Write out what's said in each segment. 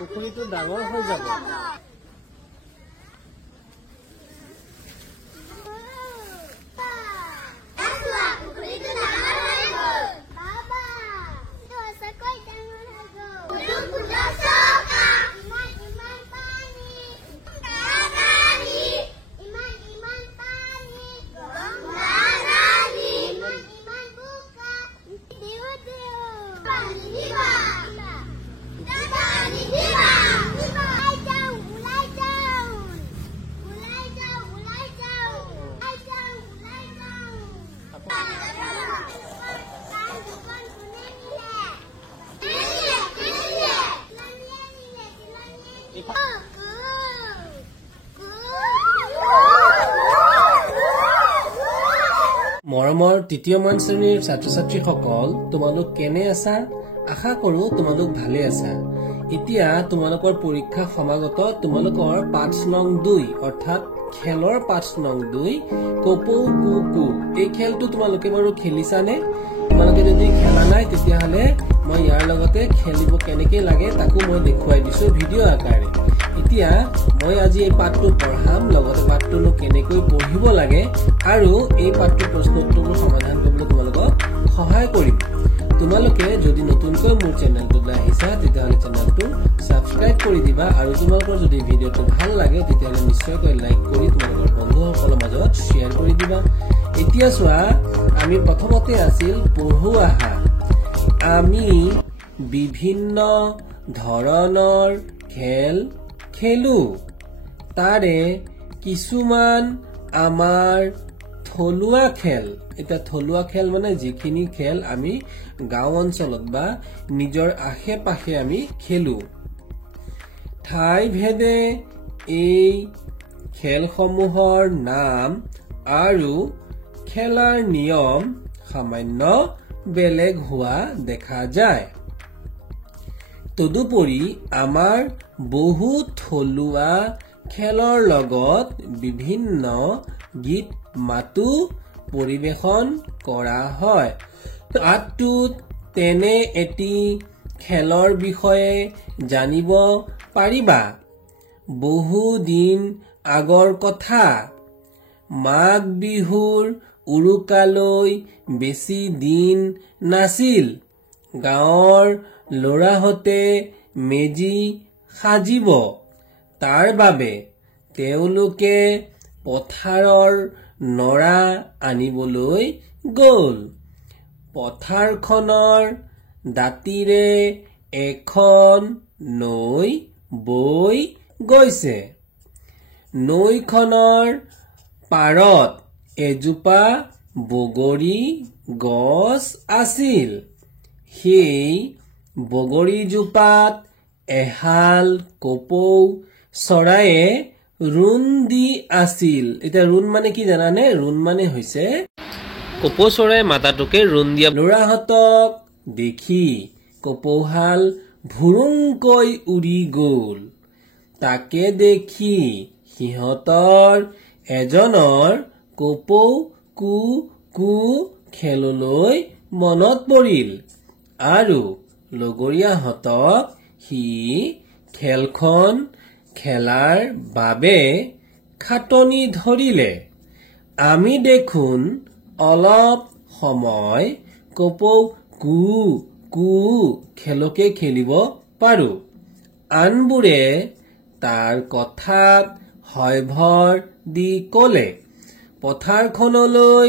পুখুৰীটো ডাঙৰ হৈ যাব। মৰমৰ তৃতীয়মান শ্ৰেণীৰ ছাত্ৰ ছাত্ৰীসকল, তোমালোক কেনে আছা? আশা কৰো তোমালোক ভালে আছা। এতিয়া তোমালোকৰ পৰীক্ষা সমাগত তোমালোকৰ পাঠ নং 2 অৰ্থাৎ খেলৰ পাঠ নং 2 কপৌ কু কু এই খেলটো তোমালোকে বাৰু খেলিছানে? তোমালোকে যদি খেলা নাই তেতিয়াহ'লে মই ইয়াৰ লগতে খেলিব কেনেকে লাগে তাকো মই দেখুৱাই দিছো ভিডিঅ' আকাৰে। এতিয়া মই আজি এই পাঠটো পঢ়াম, লগতে পাঠটো কেনেকৈ পঢ়িব লাগে আৰু এই পাঠটো প্ৰশ্নোত্তৰবোৰ সমাধান কৰিবলৈ তোমালোকক সহায় কৰিম। তোমালোকে যদি নতুনকৈ মোৰ চেনেলটোলৈ আহিছা তেতিয়াহ'লে চেনেলটো সাবস্ক্ৰাইব কৰি দিবা আৰু তোমালোকৰ যদি ভিডিঅ'টো ভাল লাগে তেতিয়াহ'লে নিশ্চয়কৈ লাইক কৰি তোমালোকৰ বন্ধুসকলৰ মাজত শ্বেয়াৰ কৰি দিবা। এতিয়া চোৱা, আমি প্ৰথমতে আছিল পঢ়ো আহা। আমি বিভিন্ন ধৰণৰ খেল খেলো। তাৰে কিছুমান আমাৰ থলুৱা খেল। এটা থলুৱা খেল মানে যিখিনি খেল আমি গাঁও অঞ্চলত বা নিজৰ আশে পাশে আমি খেলো। ঠাই ভেদে এই খেলসমূহৰ নাম আৰু খেলাৰ নিয়ম সামান্য বেলেগ হোৱা দেখা যায়। তদুপৰি আমাৰ বহু থলুৱা খেলৰ লগত বিভিন্ন গীত মাতো পৰিবেশন কৰা হয়। পাঠটোত তেনে এটি খেলৰ বিষয়ে জানিব পাৰিবা। বহু দিন আগৰ কথা, মাঘ বিহুৰ উৰুকালৈ বেছি দিন নাছিল। গাঁৱৰ ল'ৰাহঁতে মেজি সাজিব। তাৰ বাবে তেওঁলোকে পথাৰৰ নৰা আনিবলৈ গ'ল। পথাৰখনৰ দাঁতিৰে এখন নৈ বৈ গৈছে। নৈখনৰ পাৰত এজোপা বগৰী গছ আছিল। সেই বগৰীজোপাত এহাল কপৌ চৰায়ে ৰুণ দি আছিল। এতিয়া ৰুণ মানে কি জানানে? ৰুণ মানে হৈছে কপৌ চৰাই মাতাটোকে ৰুণ দিয়া। ল'ৰাহঁতক দেখি কপৌহাল ভুৰুংকৈ উৰি গ'ল। তাকে দেখি সিহঁতৰ এজনৰ কপৌ কু কু খেললৈ মনত পৰিল আৰু লগৰীয়াহঁতক সি খেলখন খেলাৰ বাবে খাটনি ধৰিলে। আমি দেখোন অলপ সময় কপৌ কু কু খেলকে খেলিব পাৰো। আনবোৰে তাৰ কথাত হয়ভৰ দি ক'লে, পথাৰখনলৈ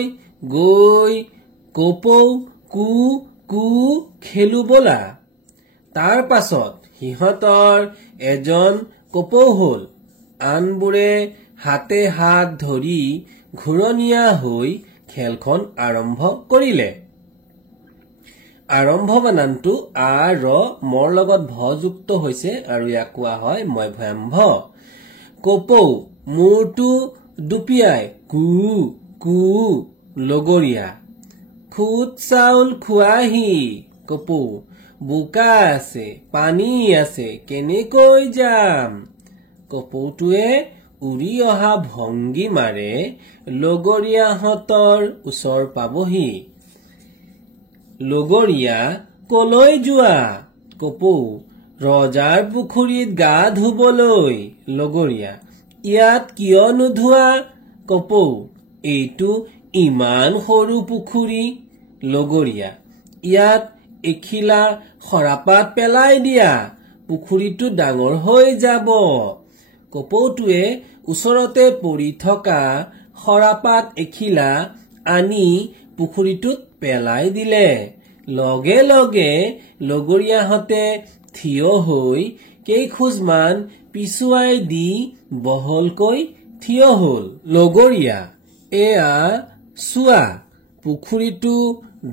গৈ কপৌ কু কু খেলো ব'লা। তাৰ পাছত সিহঁতৰ এজন কপৌ হ'ল। আনবোৰে হাতে হাত ধৰি ঘূৰণীয়া হৈ খেলখন আৰম্ভ কৰিলে। আৰম্ভ বানানটো আ ৰ মৰ লগত ভ যুক্ত হৈছে আৰু ইয়াক কোৱা হয় মধ্যাহ্ন ভ। কপৌ মূৰটো দুপিয়াই কু কু লগৰীয়া। খুদ চাউল খোৱাহি। কপৌ বোকা আছে, পানী আছে, কেনেকৈ যাম? কপৌটোৱে উৰি অহা ভংগীমাৰে লগৰীয়াহঁতৰ ওচৰ পাবহি। লগৰীয়া, কলৈ যোৱা? কপৌ ৰজাৰ পুখুৰীত গা ধুবলৈ লগৰীয়া ইয়াত কিয় নুধুৱা কপৌ এইটো ইমান সৰু পুখুৰী লগৰীয়া ইয়াত এখিলা খৰাপাত পেলাই দিয়া পুখুৰীটো ডাঙৰ হৈ যাব কপৌটোৱে ওচৰতে পৰি থকা খৰাপাত এখিলা আনি পুখুৰীটোত পেলাই দিলে লগে লগে লগৰীয়াহঁতে থিয় হৈ কেইখোজমান পিছুৱাই দি বহলকৈ থিয় হল লগৰীয়া এয়া চোৱা পুখুৰীটো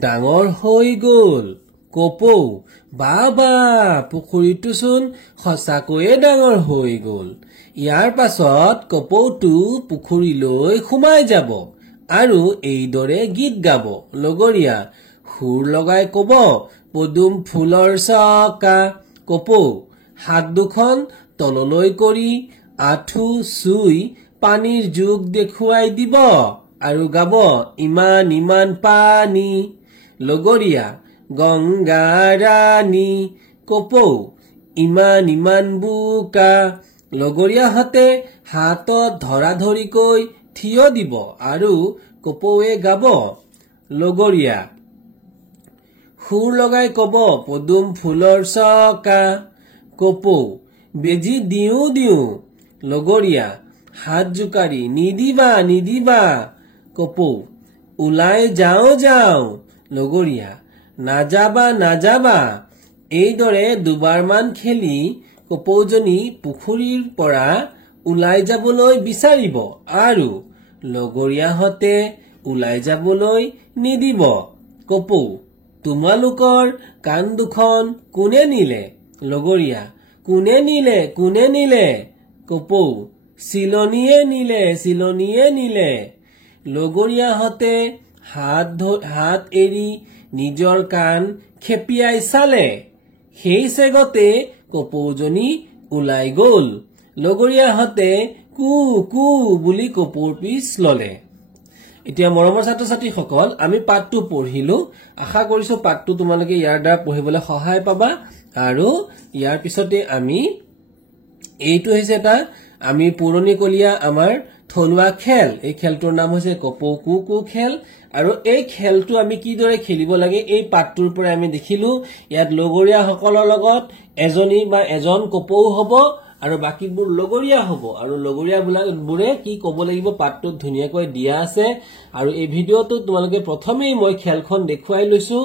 ডাঙৰ হৈ গল কপৌ বাবা পুখুৰীটো চোন সঁচাকৈয়ে ডাঙৰ হৈ গল ইয়াৰ পাছত কপৌটো পুখুৰীলৈ সোমাই যাব আৰু এইদৰে গীত গাব লগৰীয়া সুৰ লগাই কব পদুম ফুলৰ চকা কপৌ হাত দুখন তললৈ কৰি আঁঠু চুই পানীৰ জোক দেখুৱাই দিব আৰু গাব ইমান ইমান পানী লগৰীয়া গংগা ৰাণী কপৌ ইমান ইমান বোকা লগৰীয়াহঁতে হাতত ধৰা ধৰিকৈ থিয় দিব আৰু কপৌৱে গাব লগৰীয়া সুৰ লগাই কব পদুম ফুলৰ চকা কপৌ বেজি দিও দিও লগৰীয়া হাত জোকাৰি নিদিবা নিদিবা কপৌ ওলাই যাও যাও লগৰীয়া নাযাবা নাযাবা এইদৰে দুবাৰমান খেলি কপৌজনী পুখুৰীৰ পৰা ওলাই যাবলৈ বিচাৰিব আৰু লগৰীয়াহঁতে ওলাই যাবলৈ নিদিব কপৌ তোমালোকৰ কাণ দুখন কোনে নিলে লগৰীয়া কোনে নিলে কপৌ চিলনীয়ে নিলে লগৰীয়াহঁতে হাত এৰি নিজৰ কাণ খেপিয়াই চালে সেই চেগতে কপৌজনী ওলাই গল লগৰীয়াহঁতে কু কু বুলি কপৌৰ পিছ ললে এতিয়া মৰমৰ ছাত্ৰ ছাত্ৰীসকল আমি পাঠটো পঢ়িলো আশা কৰিছো পাঠটো তোমালোকে ইয়াৰ দ্বাৰা পঢ়িবলৈ সহায় পাবা আৰু ইয়াৰ পিছতে আমি এইটো হৈছে এটা আমি পুৰণিকলীয়া আমাৰ থলুৱা খেল এই খেলটোৰ নাম হৈছে কপৌ কু কু খেল আৰু এই খেলটো আমি কিদৰে খেলিব লাগে এই পাঠটোৰ পৰা আমি দেখিলো ইয়াত লগৰীয়াসকলৰ লগত এজনী বা এজন কপৌ হ'ব আৰু বাকিবোৰ লগৰীয়া হ'ব আৰু লগৰীয়াবোৰে কি ক'ব লাগিব পাঠটোত ধুনীয়াকৈ দিয়া আছে আৰু এই ভিডিঅ'টোত তোমালোকে প্ৰথমেই মই খেলখন দেখুৱাই লৈছো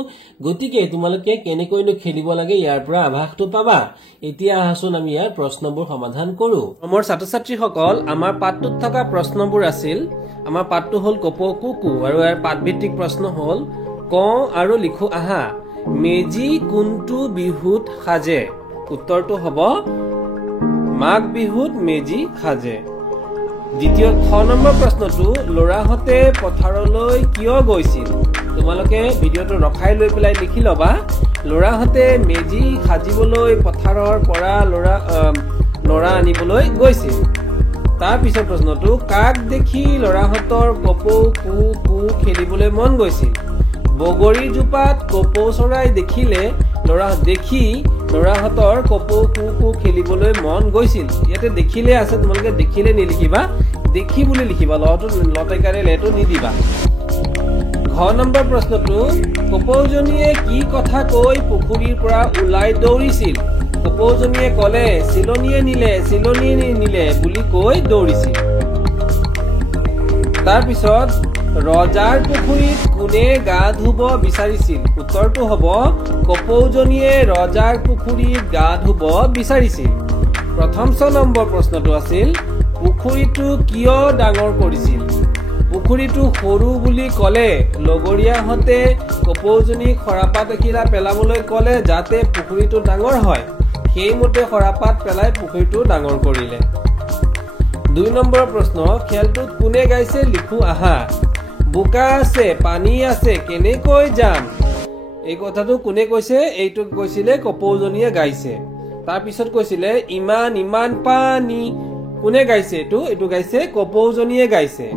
গতিকে তোমালোকে কেনেকৈনো খেলিব লাগে ইয়াৰ পৰা আভাসটো পাবা এতিয়া আহাচোন আমি ইয়াৰ প্ৰশ্নবোৰ সমাধান কৰো আমাৰ ছাত্ৰ ছাত্ৰীসকল আমাৰ পাঠটোত থকা প্ৰশ্নবোৰ আছিল আমাৰ পাঠটো হল কপৌ কুকু আৰু ইয়াৰ পাঠভিত্তিক প্ৰশ্ন হল ক আৰু লিখো আহা মেজি কোনটো বিহুত সাজে উত্তৰটো হ'ব মাঘ বিহুত মেজি সাজে দ্বিতীয় খ নম্বৰ প্ৰশ্নটো লৰাহঁতে পথাৰলৈ কিয় গৈছিল তোমালোকে ভিডিঅ'টো ৰখাই লৈ পেলাই লিখি লবা লৰাহঁতে মেজি সাজিবলৈ পথাৰৰ পৰা লৰা আনিবলৈ গৈছিল তাৰ পিছৰ প্ৰশ্নটো কাক দেখি লৰাহঁতৰ কপৌ কু কু খেলিবলৈ মন গৈছিল বগৰীৰ জোপাত কপৌ চৰাই দেখিলে লৰাহঁতৰ কপৌ কু কু খেলিবলৈ মন গৈছিল ইয়াতে দেখিলে আছে তোমালোকে দেখিলে নিলিখিবা দেখি বুলি লিখিবা লটেকাৰে লেটো নিদিবা ঘ নম্বৰ প্ৰশ্নটো কপৌজনীয়ে কি কথা কৈ পুখুৰীৰ পৰা ওলাই দৌৰিছিল কপৌজনীয়ে কলে চিলনীয়ে নিলে বুলি কৈ দৌৰিছিল তাৰপিছত ৰজাৰ পুখুৰীত কোনে গা ধুব বিচাৰিছিল উত্তৰটো হ'ব কপৌজনীয়ে ৰজাৰ পুখুৰীত গা ধুব বিচাৰিছিল প্ৰথম নম্বৰ প্ৰশ্নটো আছিল পুখুৰীটো কিয় ডাঙৰ কৰিছিল পুখুৰীটো সৰু বুলি কলে লগৰীয়াহঁতে কপৌজনীক খৰাপাত এখিলা পেলাবলৈ কলে যাতে পুখুৰীটো ডাঙৰ হয় সেইমতে খৰাপাত পেলাই পুখুৰীটো ডাঙৰ কৰিলে 2 নম্বৰ প্ৰশ্ন খেলটোত কোনে গাইছে লিখো আহা বোকা আছে পানী আছে কেনেকৈ যাম এই কথাটো কোনে কৈছে এইটো কৈছিলে কপৌজনীয়ে গাইছে তাৰ পিছত কৈছিলে ইমান ইমান পানী কোনে গাইছে এইটো গাইছে কপৌজনীয়ে গাইছে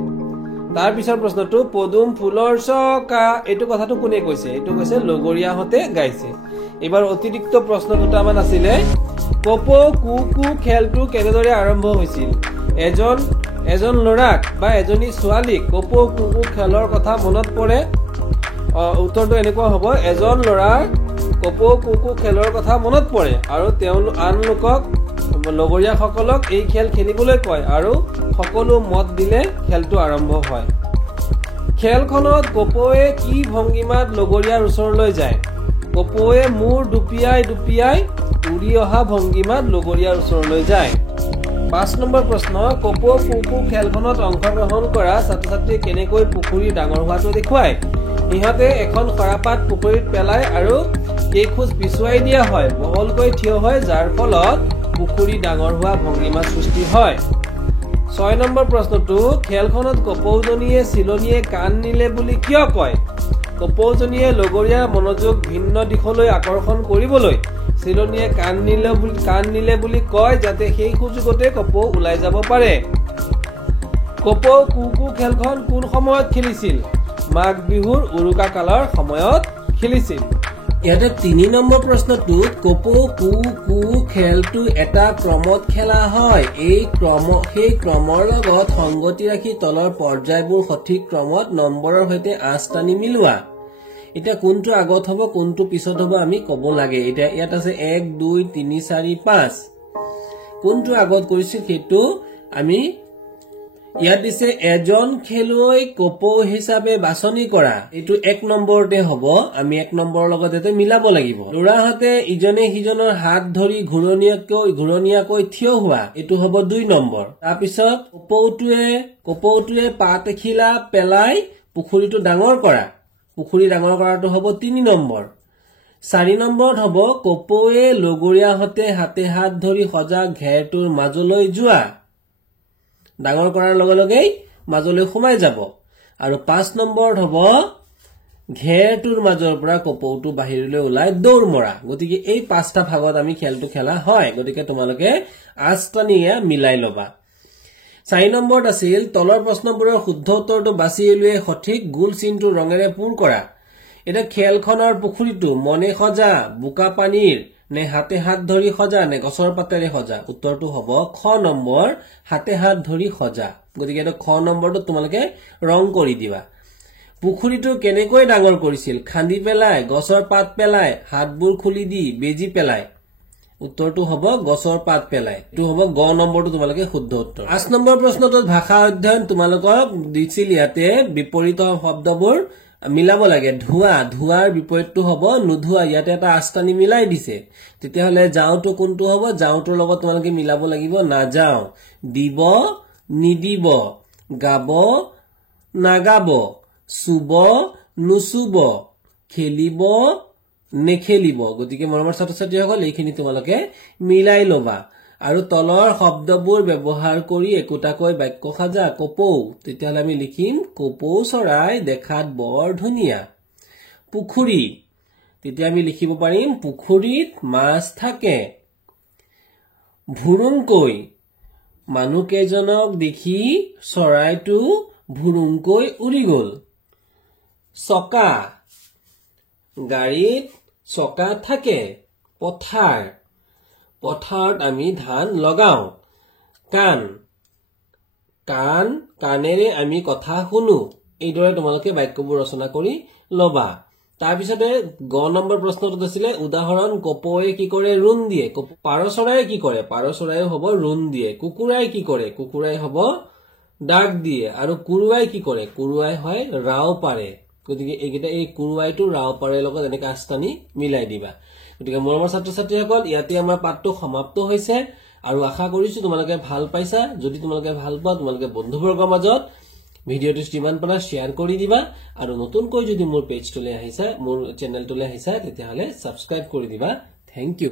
তাৰ পিছৰ প্ৰশ্নটো পদুম ফুলৰ চকা এইটো কথাটো কোনে কৈছে এইটো কৈছে লগৰীয়াহঁতে গাইছে এবাৰ অতিৰিক্ত প্ৰশ্ন দুটামান আছিলে কপৌ কু কু খেলটো কেনেদৰে আৰম্ভ হৈছিল এজন লৰাক বা এজনী ছোৱালীক কপৌ কু কু খেলৰ কথা মনত পৰে উত্তৰটো এনেকুৱা হ'ব এজন লৰাৰ কপৌ কু কু খেলৰ কথা মনত পৰে আৰু তেওঁ আন লোকক লগৰীয়াসকলক এই খেল খেলিবলৈ কয় আৰু সকলো মত দিলে খেলটো আৰম্ভ হয় খেলখনত কপৌৱে কি ভংগীমাত লগৰীয়াৰ ওচৰলৈ যায় কপৌৱে মূৰ দুপিয়াই দুপিয়াই উৰি অহা ভংগীমাত লগৰীয়াৰ ওচৰলৈ যায় 5 নম্বৰ প্ৰশ্ন কপৌ কু কু খেলখনত অংশগ্ৰহণ কৰা ছাত্ৰ ছাত্ৰীয়ে কেনেকৈ পুখুৰী ডাঙৰ হোৱাটো দেখুৱায় ইহঁতে এখন খৰাপাত পুখুৰীত পেলাই আৰু এই খোজ পিছুৱাই দিয়া হয় বহলকৈ থিয় হয় যাৰ ফলত পুখুৰী ডাঙৰ হোৱা ভংগীমা সৃষ্টি হয় 6 নম্বৰ প্ৰশ্নটো খেলখনত কপৌজনীয়ে চিলনীয়ে কাণ নিলে বুলি কিয় কয় কপৌজনীয়ে লগৰীয়াৰ মনোযোগ ভিন্ন দিশলৈ আকৰ্ষণ কৰিবলৈ চিলনীয়ে কাণ নিলে বুলি কয় যাতে সেই সুযোগতে কপৌ ওলাই যাব পাৰে কপৌ কু কু খেলখন কোন সময়ত খেলিছিল মাঘ বিহুৰ উৰুকা কালৰ সময়ত খেলিছিল ইয়াতে 3 নম্বৰ প্ৰশ্নটোত কপৌ কু কু খেলটো এটা ক্ৰমত খেলা হয় এই সেই ক্ৰমৰ লগত সংগতি ৰাখি তলৰ পৰ্যায়বোৰ সঠিক ক্ৰমত নম্বৰৰ সৈতে আঁচ টানি মিলোৱা এটা কোনটো আগত হ'ব কোনটো পিছত হ'ব আমি ক'ব লাগে এটা ইয়াত আছে 1 2 3 4 5 কোনটো আগত কৰিছিল সেইটো আমি ইয়াত দিছে এজন খেলুৱৈ কপৌ হিচাপে বাছনি কৰা এইটো 1 নম্বৰতে হ'ব আমি 1 নম্বৰৰ লগত এতে মিলাব লাগিব লৰাহতে ইজনে সিজনৰ হাত ধৰি ঘূৰণীয়াকৈ থিয় হোৱা এইটো হ'ব 2 নম্বৰ তাৰ পিছত কপৌটোৱে পাত এখিলা পেলাই পুখুৰীটো ডাঙৰ কৰা পুখুৰী ডাঙৰ কৰাটো হ'ব 3 নম্বৰ 4 নম্বৰত হ'ব কপৌৱে লগৰীয়াহতে হাতে হাত ধৰি সজা ঘেৰটোৰ মাজলৈ যোৱা ডাঙৰ কৰাৰ লগে লগে মাজলৈ সোমাই যাব আৰু 5 নম্বৰত হ'ব ঘেৰটোৰ মাজৰ পৰা কপৌটো বাহিৰলৈ ওলাই দৌৰ মৰা গতিকে এই 5টা ভাগত আমি খেলটো খেলা হয় গতিকে তোমালোকে আস্তানিয়া মিলাই লবা 4 নম্বৰত আছিল তলৰ প্ৰশ্নবোৰৰ শুদ্ধ উত্তৰটো বাছি উলিয়াই সঠিক গোল চিনটো ৰঙেৰে পূৰ কৰা এটা খেলখনৰ পুখুৰীটো মনে সজা বোকা পানীৰ নে হাতে হাত ধৰি সজা নে গছৰ পাতেৰে সজা উত্তৰটো হ'ব খ নম্বৰ হাতে হাত ধৰি সজা গতিকে এটা খ নম্বৰটো তোমালোকে ৰং কৰি দিবা পুখুৰীটো কেনেকৈ ডাঙৰ কৰিছিল খান্দি পেলাই গছৰ পাত পেলাই হাতবোৰ খুলি দি বেজি পেলাই উত্তৰটো হ'ব গছৰ পাত পেলাই এটো হ'ব গ নম্বৰটো তোমালোকে শুদ্ধ উত্তৰ 5 নম্বৰ প্ৰশ্নটোত ভাষা অধ্যয়ন তোমালোকক দিছিল ইয়াতে বিপৰীত শব্দবোৰ মিলাব লাগে ধুৱাৰ বিপৰীতটো হ'ব নুধুৱা ইয়াতে এটা আস্তানি মিলাই দিছে তেতিয়াহলে যাওটো কোনটো হ'ব যাওটোৰ লগত তোমালোকে মিলাব লাগিব না যাও দিব নিদিব গাব নাগাব সুব নুসুব খেলিব নেখেলিব গতিকে মৰমৰ ছাত্ৰ ছাত্ৰীসকল এইখিনি তোমালোকে মিলাই লবা আৰু তলৰ শব্দবোৰ ব্যৱহাৰ কৰি একোটাকৈ বাক্য সাজা কপৌ তেতিয়াহলে আমি লিখিম কপৌ চৰাই দেখাত বৰ ধুনীয়া পুখুৰী তেতিয়া আমি লিখিব পাৰিম পুখুৰীত মাছ থাকে ভুৰুংকৈ মানুহকেইজনক দেখি চৰাইটো ভুৰুংকৈ উৰি গল চকা গাড়ীত চকা থাকে পথাৰত আমি ধান লগাও কাণেৰে আমি কথা শুনো এইদৰে তোমালোকে বাক্যবোৰ ৰচনা কৰি লবা তাৰ পিছতে গ নম্বৰ প্ৰশ্নটো আছিলে উদাহৰণ কপৌৱে কি কৰে ৰুণ দিয়ে পাৰ চৰায়ে কি কৰে পাৰ চৰায়ে হ'ব ৰুণ দিয়ে কুকুৰাই কি কৰে কুকুৰাই হ'ব ডাক দিয়ে আৰু কুৰুৱাই কি কৰে কুৰুৱাই হয় ৰাও পাৰে গতিকে এই কুৰুৱাইটো ৰাও পাৰে লগত এনেকা আস্তানি মিলাই দিবা গতিকে মৰমৰ ছাত্ৰ ছাত্ৰীসকল ইয়াতে আমাৰ পাঠটো সমাপ্ত হৈছে আৰু আশা কৰিছো তোমালোকে ভাল পাইছা যদি তোমালোকে ভাল পোৱা তোমালোকে বন্ধুবৰ্গৰ মাজত ভিডিওটো যিমান পাৰা শেয়াৰ কৰি দিবা আৰু নতুনকৈ যদি মোৰ পেজটোলৈ আহিছা মোৰ চেনেলটোলৈ আহিছা তেতিয়াহলে সাবস্ক্ৰাইব কৰি দিবা থ্যাংক ইউ